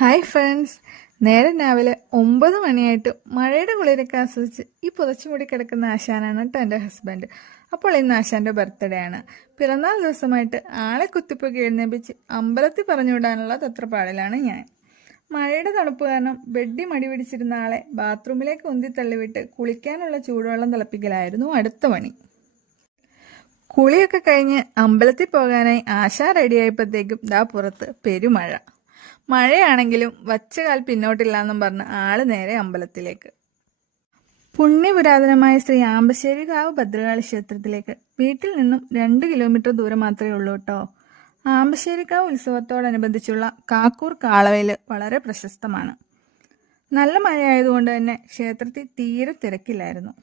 Hi friends, നേരം രാവിലെ 9 മണിയായിട്ട് മഴയുടെ കുളിരൊക്കെ ആസ്വദിച്ച് ഈ പുതച്ചുമൂടി കിടക്കുന്ന ആശാനാണ് കേട്ടോ എൻ്റെ ഹസ്ബൻഡ്. അപ്പോൾ ഇന്ന് ആശാൻ്റെ ബർത്ത്ഡേ ആണ്. പിറന്നാൾ ദിവസമായിട്ട് ആളെ കുത്തിപ്പൊക്കി എഴുന്നേപ്പിച്ച് അമ്പലത്തിൽ പറഞ്ഞു വിടാനുള്ള തത്രപ്പാടിലാണ് ഞാൻ. മഴയുടെ തണുപ്പ് കാരണം ബെഡി മടി പിടിച്ചിരുന്ന ആളെ ബാത്റൂമിലേക്ക് ഉന്തി തള്ളിവിട്ട് കുളിക്കാനുള്ള ചൂടുവെള്ളം തിളപ്പിക്കലായിരുന്നു അടുത്ത പണി. കുളിയൊക്കെ കഴിഞ്ഞ് അമ്പലത്തിൽ പോകാനായി ആശ റെഡിയായപ്പോഴത്തേക്കും ദാ പുറത്ത് പെരുമഴ. മഴയാണെങ്കിലും വച്ചകാൽ പിന്നോട്ടില്ലാന്നും പറഞ്ഞ് ആള് നേരെ അമ്പലത്തിലേക്ക്. പുണ്യപുരാതനമായ ശ്രീ ആമ്പശ്ശേരികാവ് ഭദ്രകാളി ക്ഷേത്രത്തിലേക്ക് വീട്ടിൽ നിന്നും 2 കിലോമീറ്റർ ദൂരം മാത്രമേ ഉള്ളൂ കേട്ടോ. ആമ്പശ്ശേരിക്കാവ് ഉത്സവത്തോടനുബന്ധിച്ചുള്ള കാക്കൂർ കാളവേല് വളരെ പ്രശസ്തമാണ്. നല്ല മഴയായതുകൊണ്ട് തന്നെ ക്ഷേത്രത്തിൽ തീരെ തിരക്കില്ലായിരുന്നു.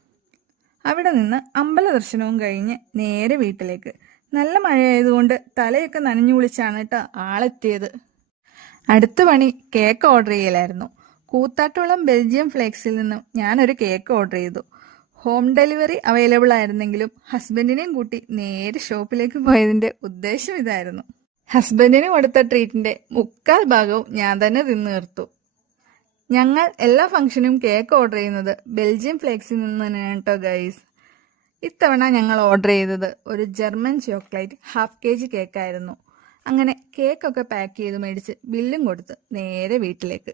അവിടെ നിന്ന് അമ്പല ദർശനവും കഴിഞ്ഞ് നേരെ വീട്ടിലേക്ക്. നല്ല മഴയായതുകൊണ്ട് തലയൊക്കെ നനഞ്ഞു കുളിച്ചാണ് കേട്ടോ ആളെത്തിയത്. അടുത്ത പണി കേക്ക് ഓർഡർ ചെയ്യലായിരുന്നു. കൂത്താട്ടോളം ബെൽജിയം ഫ്ലേക്സിൽ നിന്നും ഞാനൊരു കേക്ക് ഓർഡർ ചെയ്തു. ഹോം ഡെലിവറി അവൈലബിൾ ആയിരുന്നെങ്കിലും ഹസ്ബൻഡിനെയും കൂട്ടി നേരെ ഷോപ്പിലേക്ക് പോയതിൻ്റെ ഉദ്ദേശം ഇതായിരുന്നു. ഹസ്ബൻഡിന് കൊടുത്ത ട്രീറ്റിൻ്റെ 3/4 ഭാഗവും ഞാൻ തന്നെ തിന്നു തീർത്തു. ഞങ്ങൾ എല്ലാ ഫംഗ്ഷനും കേക്ക് ഓർഡർ ചെയ്യുന്നത് ബെൽജിയം ഫ്ലേക്സിൽ നിന്ന് തന്നെയാണ് കേട്ടോ ഗൈസ്. ഇത്തവണ ഞങ്ങൾ ഓർഡർ ചെയ്തത് ഒരു ജർമ്മൻ ചോക്ലേറ്റ് 1/2 kg കേക്കായിരുന്നു. അങ്ങനെ കേക്കൊക്കെ പാക്ക് ചെയ്ത് മേടിച്ച് ബില്ലും കൊടുത്ത് നേരെ വീട്ടിലേക്ക്.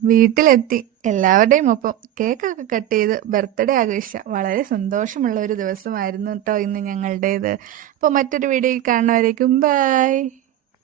വീട്ടിലെത്തി എല്ലാവരുടെയും ഒപ്പം കേക്കൊക്കെ കട്ട് ചെയ്ത് ബർത്ത്ഡേ ആഘോഷിച്ച വളരെ സന്തോഷമുള്ള ഒരു ദിവസമായിരുന്നു കേട്ടോ ഇന്ന് ഞങ്ങളുടേത്. അപ്പോൾ മറ്റൊരു വീഡിയോയിൽ കാണുന്നവരേക്കും ബൈ.